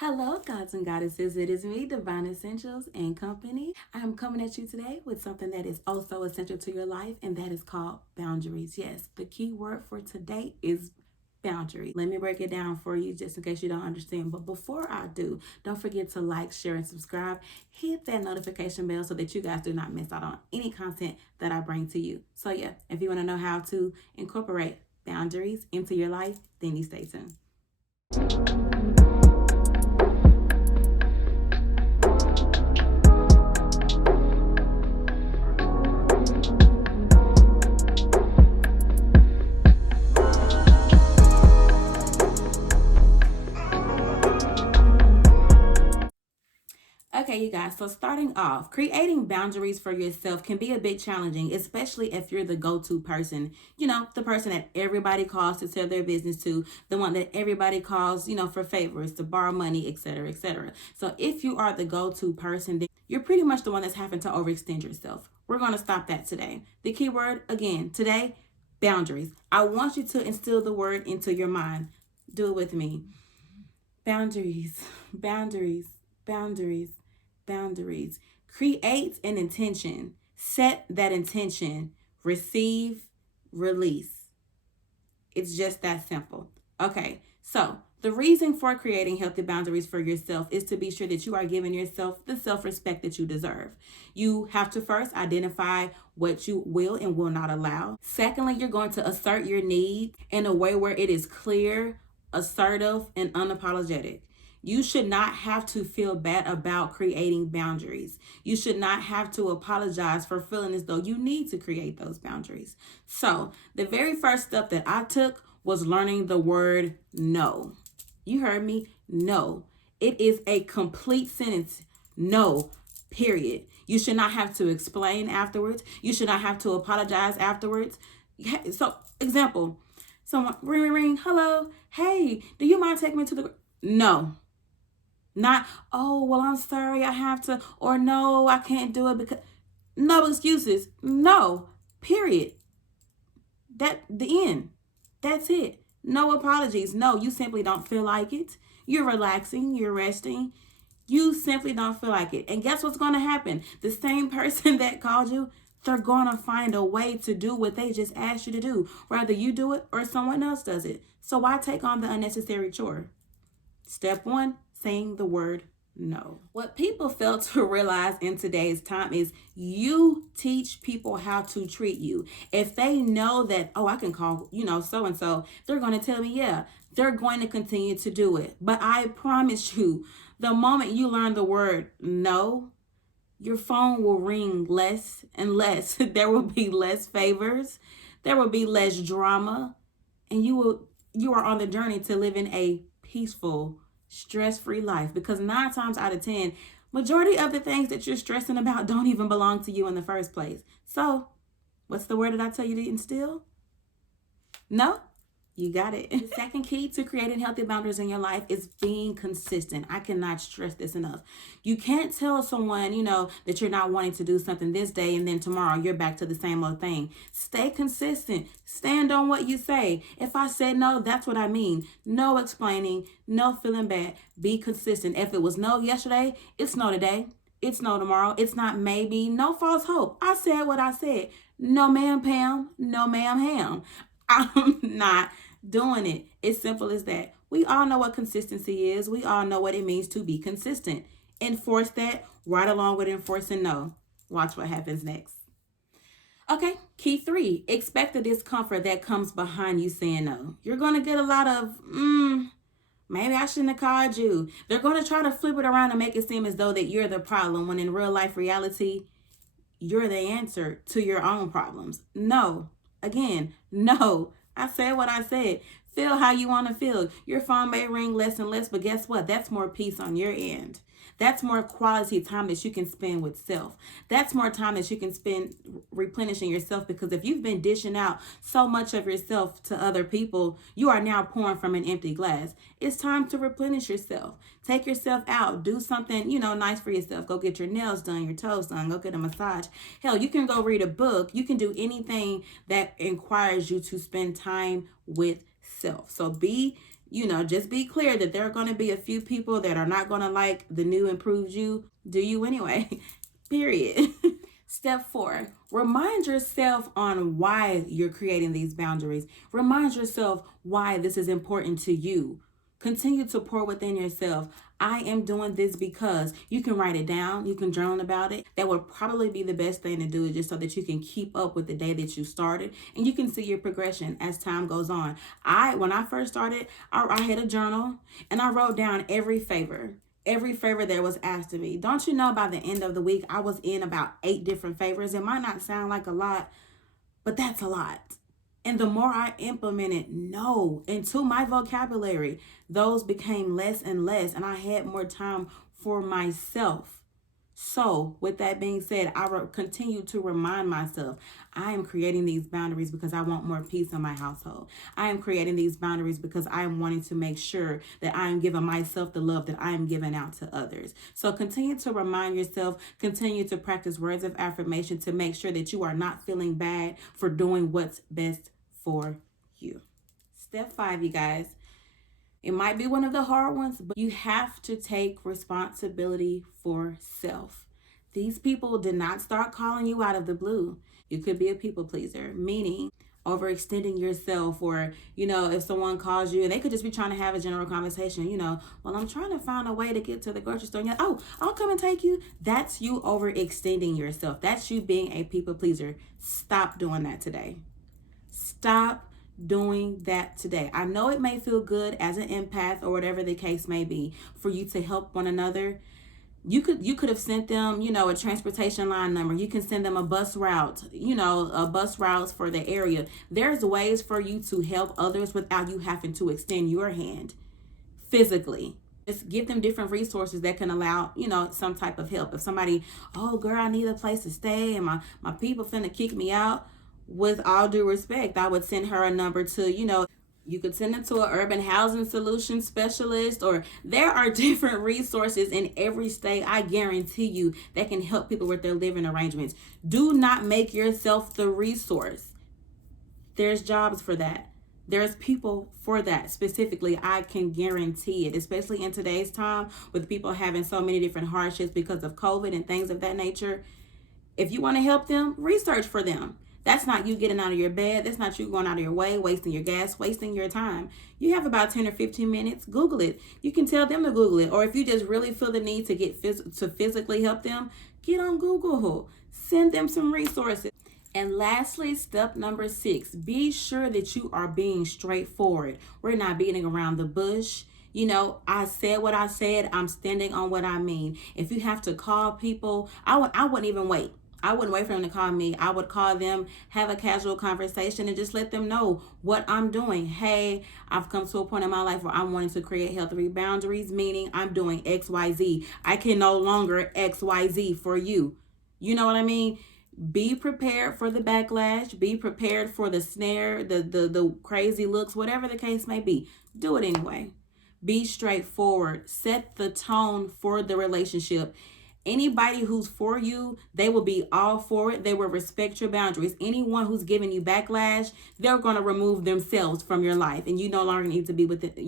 Hello, gods and goddesses. It is me, Divine Essentials and Company. I am coming at you today with something that is also essential to your life, and that is called boundaries. Yes, the key word for today is boundaries. Let me break it down for you just in case you don't understand. But before I do, don't forget to like, share, and subscribe. Hit that notification bell so that you guys do not miss out on any content that I bring to you. So, yeah, if you want to know how to incorporate boundaries into your life, then you stay tuned. Okay, you guys, so starting off, creating boundaries for yourself can be a bit challenging, especially if you're the go-to person. The person that everybody calls to tell their business to, the one that everybody calls, for favors, to borrow money, etc., etc. So if you are the go-to person, then you're pretty much the one that's having to overextend yourself. We're going to stop that today. The key word, again, today, boundaries. I want you to instill the word into your mind. Do it with me. Boundaries, boundaries, boundaries, boundaries. Create an intention. Set that intention. Receive, release. It's just that simple. Okay, so the reason for creating healthy boundaries for yourself is to be sure that you are giving yourself the self-respect that you deserve. You have to first identify what you will and will not allow. Secondly, you're going to assert your needs in a way where it is clear, assertive, and unapologetic. You should not have to feel bad about creating boundaries. You should not have to apologize for feeling as though you need to create those boundaries. So, the very first step that I took was learning the word no. You heard me? No. It is a complete sentence. No, period. You should not have to explain afterwards. You should not have to apologize afterwards. So, example, someone, ring, ring, ring, hello, hey, do you mind taking me to the... No. Not, oh, well, I'm sorry, I have to, or no, I can't do it because... No excuses. No, period. The end. That's it. No apologies. No, you simply don't feel like it. You're relaxing, you're resting. You simply don't feel like it. And guess what's going to happen? The same person that called you, they're going to find a way to do what they just asked you to do. Whether you do it or someone else does it. So why take on the unnecessary chore? Step one, saying the word no. What people fail to realize in today's time is you teach people how to treat you. If they know that, oh, I can call, so-and-so, they're going to tell me, yeah, they're going to continue to do it. But I promise you, the moment you learn the word no, your phone will ring less and less. There will be less favors. There will be less drama. And you are on the journey to living a peaceful, stress-free life, because 9 times out of 10, majority of the things that you're stressing about don't even belong to you in the first place. So, what's the word that I tell you to instill? No? You got it. The second key to creating healthy boundaries in your life is being consistent. I cannot stress this enough. You can't tell someone, that you're not wanting to do something this day and then tomorrow you're back to the same old thing. Stay consistent. Stand on what you say. If I said no, that's what I mean. No explaining, no feeling bad. Be consistent. If it was no yesterday, it's no today. It's no tomorrow. It's not maybe. No false hope. I said what I said. No ma'am Pam. No ma'am Ham. I'm not doing it. It's simple as that. We all know what consistency is. We all know what it means to be consistent. Enforce that right along with enforcing no. Watch what happens next. Okay, key 3, expect the discomfort that comes behind you saying no. You're going to get a lot of, maybe I shouldn't have called you. They're going to try to flip it around and make it seem as though that you're the problem, when in real life reality, you're the answer to your own problems. No. Again, no. I said what I said. Feel how you want to feel. Your phone may ring less and less, but guess what? That's more peace on your end. That's more quality time that you can spend with self. That's more time that you can spend replenishing yourself, because if you've been dishing out so much of yourself to other people, you are now pouring from an empty glass. It's time to replenish yourself. Take yourself out. Do something, nice for yourself. Go get your nails done, your toes done. Go get a massage. Hell, you can go read a book. You can do anything that requires you to spend time with self. So be Just be clear that there are going to be a few people that are not going to like the new improved you. Do you anyway? Period. Step 4, remind yourself on why you're creating these boundaries. Remind yourself why this is important to you. Continue to pour within yourself. I am doing this because you can write it down. You can journal about it. That would probably be the best thing to do, just so that you can keep up with the day that you started and you can see your progression as time goes on. When I first started, I had a journal and I wrote down every favor that was asked of me. Don't you know, by the end of the week, I was in about 8 different favors. It might not sound like a lot, but that's a lot. And the more I implemented no into my vocabulary, those became less and less, and I had more time for myself. So, with that being said, I will continue to remind myself, I am creating these boundaries because I want more peace in my household. I am creating these boundaries because I am wanting to make sure that I am giving myself the love that I am giving out to others. So, continue to remind yourself, continue to practice words of affirmation to make sure that you are not feeling bad for doing what's best for you. Step 5, you guys. It might be one of the hard ones, but you have to take responsibility for self. These people did not start calling you out of the blue. You could be a people pleaser, meaning overextending yourself, or, if someone calls you and they could just be trying to have a general conversation, well, I'm trying to find a way to get to the grocery store. And oh, I'll come and take you. That's you overextending yourself. That's you being a people pleaser. Stop doing that today. Stop doing that today. I know it may feel good as an empath or whatever the case may be for you to help one another. You could have sent them, a transportation line number. You can send them a bus route, a bus routes for the area. There's ways for you to help others without you having to extend your hand physically. Just give them different resources that can allow, some type of help. If somebody, oh girl, I need a place to stay and my people finna kick me out. With all due respect, I would send her a number to, you could send it to an urban housing solution specialist, or there are different resources in every state, I guarantee you, that can help people with their living arrangements. Do not make yourself the resource. There's jobs for that. There's people for that specifically. I can guarantee it, especially in today's time with people having so many different hardships because of COVID and things of that nature. If you want to help them, research for them. That's not you getting out of your bed. That's not you going out of your way, wasting your gas, wasting your time. You have about 10 or 15 minutes. Google it. You can tell them to Google it. Or if you just really feel the need to to physically help them, get on Google. Send them some resources. And lastly, step number 6, be sure that you are being straightforward. We're not beating around the bush. I said what I said. I'm standing on what I mean. If you have to call people, I wouldn't even wait. I wouldn't wait for them to call me. I would call them, have a casual conversation, and just let them know what I'm doing. Hey, I've come to a point in my life where I'm wanting to create healthy boundaries, meaning I'm doing XYZ. I can no longer XYZ for you. You know what I mean? Be prepared for the backlash. Be prepared for the snare, the crazy looks, whatever the case may be. Do it anyway. Be straightforward. Set the tone for the relationship. Anybody who's for you, they will be all for it. They will respect your boundaries. Anyone who's giving you backlash, they're going to remove themselves from your life. And you no longer need to be with it,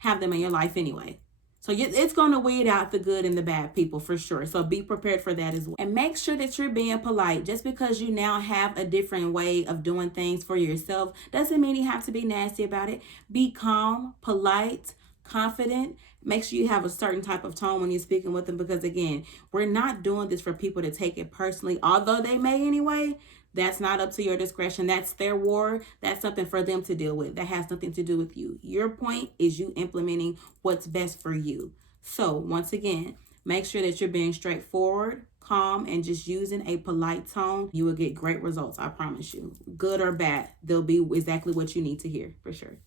have them in your life anyway. So it's going to weed out the good and the bad people for sure. So be prepared for that as well. And make sure that you're being polite. Just because you now have a different way of doing things for yourself doesn't mean you have to be nasty about it. Be calm, polite, confident. Make sure you have a certain type of tone when you're speaking with them, because again, we're not doing this for people to take it personally, although they may anyway. That's not up to your discretion. That's their war. That's something for them to deal with. That has nothing to do with you. Your point is you implementing what's best for you. So once again, make sure that you're being straightforward, calm, and just using a polite tone. You will get great results. I promise you. Good or bad, they'll be exactly what you need to hear for sure.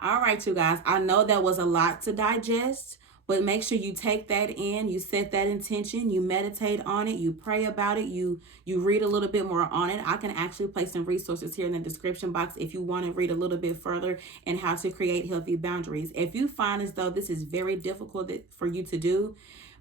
All right, you guys, I know that was a lot to digest, but make sure you take that in, you set that intention, you meditate on it, you pray about it, you read a little bit more on it. I can actually place some resources here in the description box if you want to read a little bit further and how to create healthy boundaries. If you find as though this is very difficult for you to do,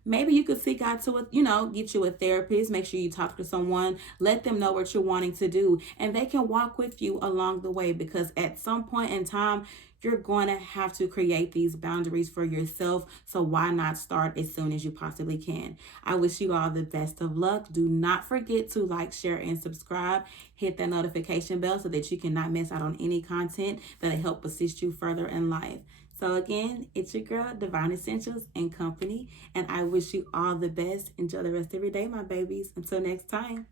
maybe you could seek out to get you a therapist. Make sure you talk to someone, let them know what you're wanting to do, and they can walk with you along the way, because at some point in time you're going to have to create these boundaries for yourself. So why not start as soon as you possibly can? I wish you all the best of luck. Do not forget to like, share, and subscribe. Hit that notification bell so that you cannot miss out on any content that'll help assist you further in life. So again, it's your girl, Divine Essentials and Company, and I wish you all the best. Enjoy the rest of your day, my babies. Until next time.